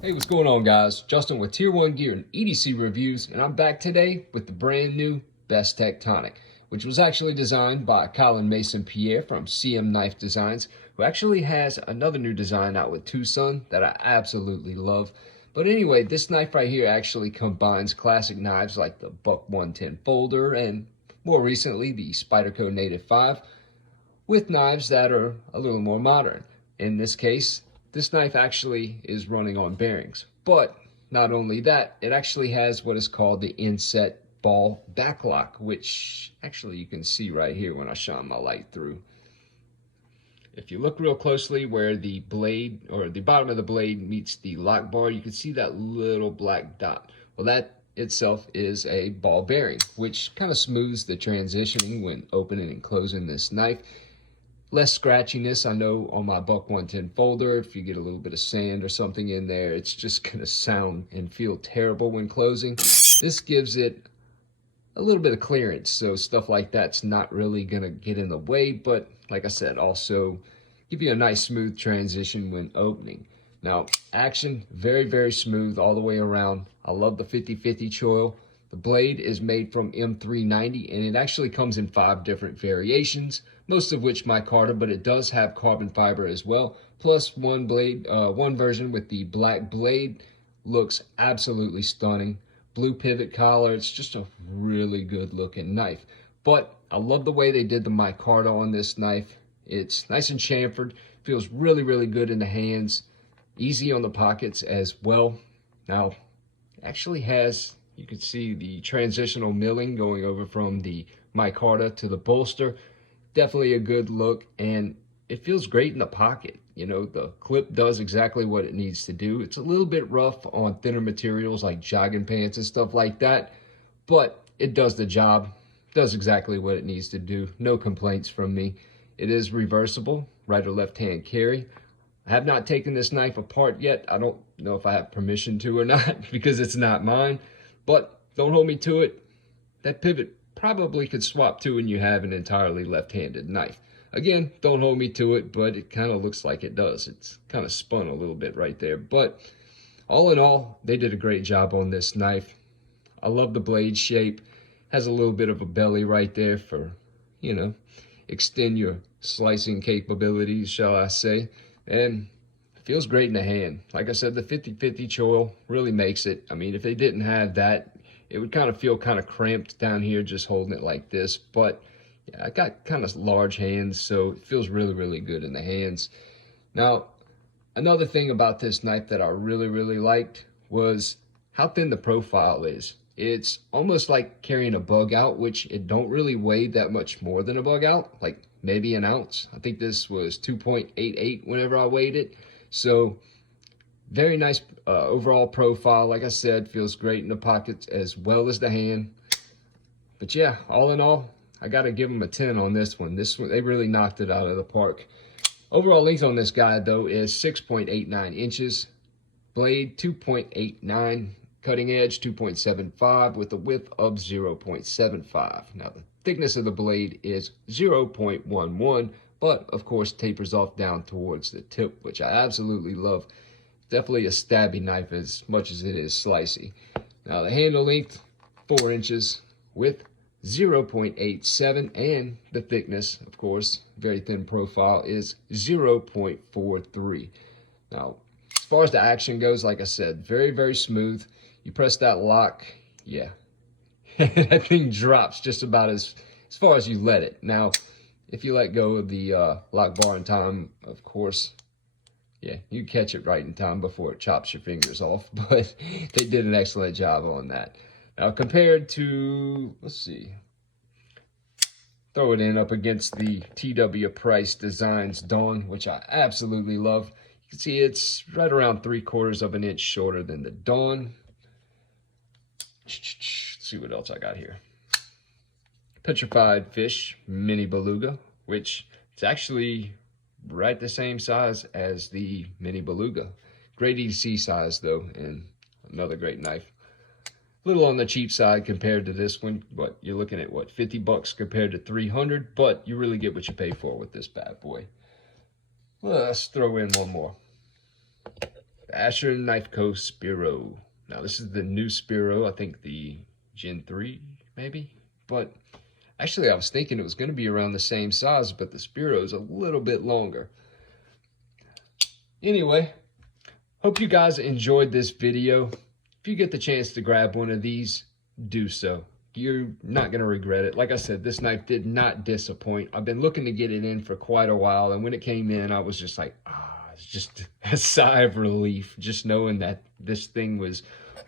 Hey, what's going on, guys? Justin with Tier 1 Gear and EDC Reviews, and I'm back today with the brand new Bestech TONIC, which was actually designed by Colin Mason Pierre from CM Knife Designs, who actually has another new design out with Tucson that I absolutely love. But anyway, this knife right here actually combines classic knives like the Buck 110 Folder and more recently the Spyderco Native 5 with knives that are a little more modern. In this case, this knife actually is running on bearings, but not only that, it actually has what is called the inset ball backlock, which actually you can see right here when I shine my light through. If you look real closely where the blade or the bottom of the blade meets the lock bar, you can see that little black dot. Well, that itself is a ball bearing, which kind of smooths the transitioning when opening and closing this knife. Less scratchiness. I know on my Buck 110 Folder, if you get a little bit of sand or something in there, it's just going to sound and feel terrible when closing. This gives it a little bit of clearance, so stuff like that's not really going to get in the way, but like I said, also give you a nice smooth transition when opening. Now, action, very, very smooth all the way around. I love the 50/50 choil. The blade is made from M390, and it actually comes in 5 different variations, most of which micarta, but it does have carbon fiber as well. Plus one version with the black blade looks absolutely stunning. Blue pivot collar, it's just a really good looking knife. But I love the way they did the micarta on this knife. It's nice and chamfered, feels really, really good in the hands, easy on the pockets as well. Now, it actually has, you can see the transitional milling going over from the micarta to the bolster. Definitely a good look, and it feels great in the pocket. You know, the clip does exactly what it needs to do. It's a little bit rough on thinner materials like jogging pants and stuff like that, but it does the job, does exactly what it needs to do. No complaints from me. It is reversible, right or left hand carry. I have not taken this knife apart yet. I don't know if I have permission to or not because it's not mine, but don't hold me to it. That pivot probably could swap to and you have an entirely left-handed knife. Again, don't hold me to it, but it kind of looks like it does. It's kind of spun a little bit right there. But all in all, they did a great job on this knife. I love the blade shape. Has a little bit of a belly right there for, you know, extend your slicing capabilities, shall I say. And it feels great in the hand. Like I said, the 50/50 choil really makes it. I mean, if they didn't have that, it would kind of feel kind of cramped down here just holding it like this. But yeah, I got kind of large hands, so it feels really, really good in the hands. Now, another thing about this knife that I really, really liked was how thin the profile is. It's almost like carrying a bug out, which it don't really weigh that much more than a bug out, like maybe an ounce. I think this was 2.88 whenever I weighed it. So very nice overall profile. Like I said, feels great in the pockets as well as the hand. But yeah, all in all, I got to give them a 10 on this one. This one, they really knocked it out of the park. Overall length on this guy, though, is 6.89 inches. Blade, 2.89. Cutting edge, 2.75 with a width of 0.75. Now, the thickness of the blade is 0.11, but of course tapers off down towards the tip, which I absolutely love. Definitely a stabby knife as much as it is slicey. Now, the handle length, 4 inches with 0.87, and the thickness, of course, very thin profile, is 0.43. Now, as far as the action goes, like I said, very, very smooth. You press that lock, yeah, that thing drops just about as far as you let it. Now, if you let go of the lock bar in time, of course, yeah, you catch it right in time before it chops your fingers off, but they did an excellent job on that. Now, compared to, let's see, throw it in up against the TW Price Designs Dawn, which I absolutely love. You can see it's right around 3/4 of an inch shorter than the Dawn. Let's see what else I got here. Petrified Fish Mini Beluga, which it's actually right the same size as the Mini Beluga. Great EDC size though, and another great knife. A little on the cheap side compared to this one, but you're looking at what, 50 bucks compared to 300, but you really get what you pay for with this bad boy. Let's throw in one more. Asher Knife Co. Spiro. Now this is the new Spiro, I think the Gen 3 maybe, but actually I was thinking it was going to be around the same size, but the Spiro is a little bit longer. Anyway, hope you guys enjoyed this video. If you get the chance to grab one of these, do so. You're not going to regret it. Like I said, this knife did not disappoint. I've been looking to get it in for quite a while, and when it came in, I was just like, it's just a sigh of relief, just knowing that this thing was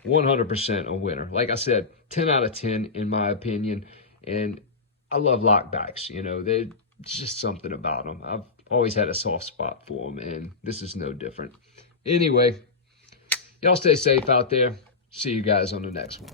100% a winner. Like I said, 10 out of 10 in my opinion, and I love lockbacks. You know, there's just something about them. I've always had a soft spot for them, and this is no different. Anyway, y'all stay safe out there. See you guys on the next one.